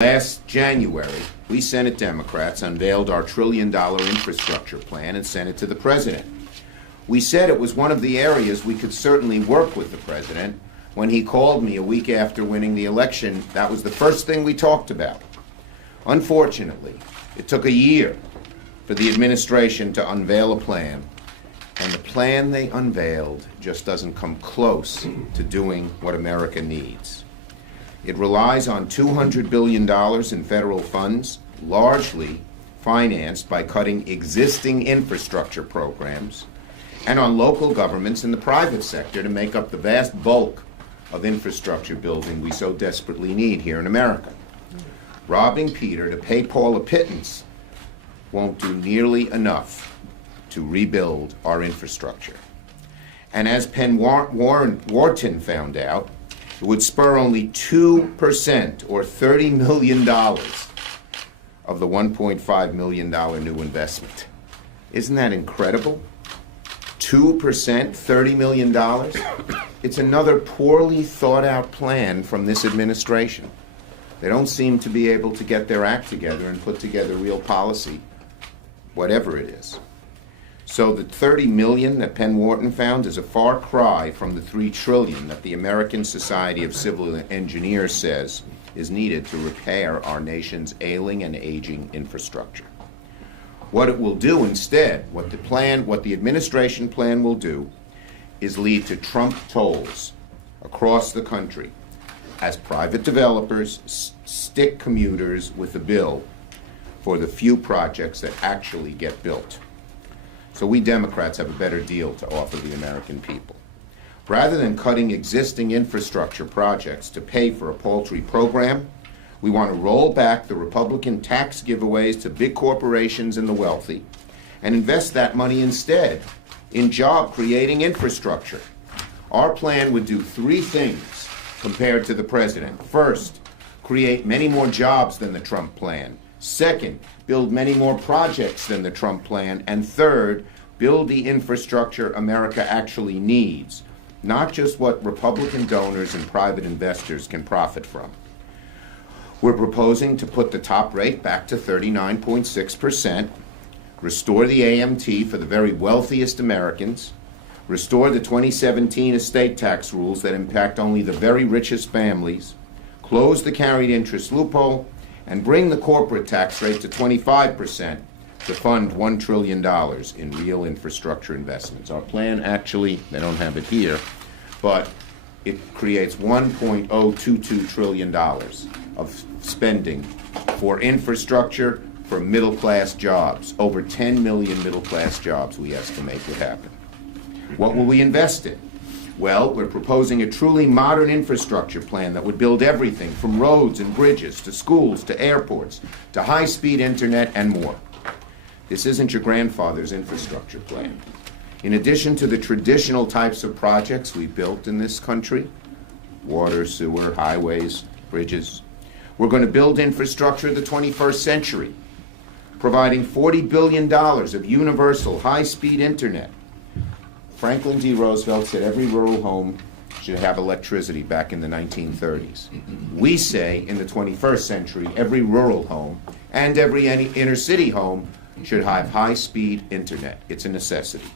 Last January, we Senate Democrats unveiled our trillion-dollar infrastructure plan and sent it to the President. We said it was one of the areas we could certainly work with the President. When he called me a week after winning the election, that was the first thing we talked about. Unfortunately, it took a year for the administration to unveil a plan, and the plan they unveiled just doesn't come close to doing what America needs. It relies on $200 billion in federal funds, largely financed by cutting existing infrastructure programs, and on local governments and the private sector to make up the vast bulk of infrastructure building we so desperately need here in America. Robbing Peter to pay Paul a pittance won't do nearly enough to rebuild our infrastructure. And as Penn Wharton found out, it would spur only 2% or $30 million of the $1.5 million new investment. Isn't that incredible? 2%, $30 million? It's another poorly thought out plan from this administration. They don't seem to be able to get their act together and put together real policy, whatever it is. So the $30 million that Penn Wharton found is a far cry from the $3 trillion that the American Society of Civil Engineers says is needed to repair our nation's ailing and aging infrastructure. What it will do instead, what the administration plan will do, is lead to Trump tolls across the country as private developers stick commuters with the bill for the few projects that actually get built. So we Democrats have a better deal to offer the American people. Rather than cutting existing infrastructure projects to pay for a paltry program, we want to roll back the Republican tax giveaways to big corporations and the wealthy and invest that money instead in job-creating infrastructure. Our plan would do three things compared to the President. First, create many more jobs than the Trump plan. Second, build many more projects than the Trump plan. And third, build the infrastructure America actually needs, not just what Republican donors and private investors can profit from. We're proposing to put the top rate back to 39.6%, restore the AMT for the very wealthiest Americans, restore the 2017 estate tax rules that impact only the very richest families, close the carried interest loophole, and bring the corporate tax rate to 25% to fund $1 trillion in real infrastructure investments. Our plan actually, they don't have it here, but it creates $1.022 trillion of spending for infrastructure for middle-class jobs. Over 10 million middle-class jobs we estimate would happen. What will we invest in? Well, we're proposing a truly modern infrastructure plan that would build everything from roads and bridges to schools to airports to high-speed internet and more. This isn't your grandfather's infrastructure plan. In addition to the traditional types of projects we built in this country, water, sewer, highways, bridges, we're going to build infrastructure of the 21st century, providing $40 billion of universal high-speed internet. Franklin D. Roosevelt said every rural home should have electricity back in the 1930s. We say in the 21st century, every rural home and every inner city home should have high-speed internet. It's a necessity.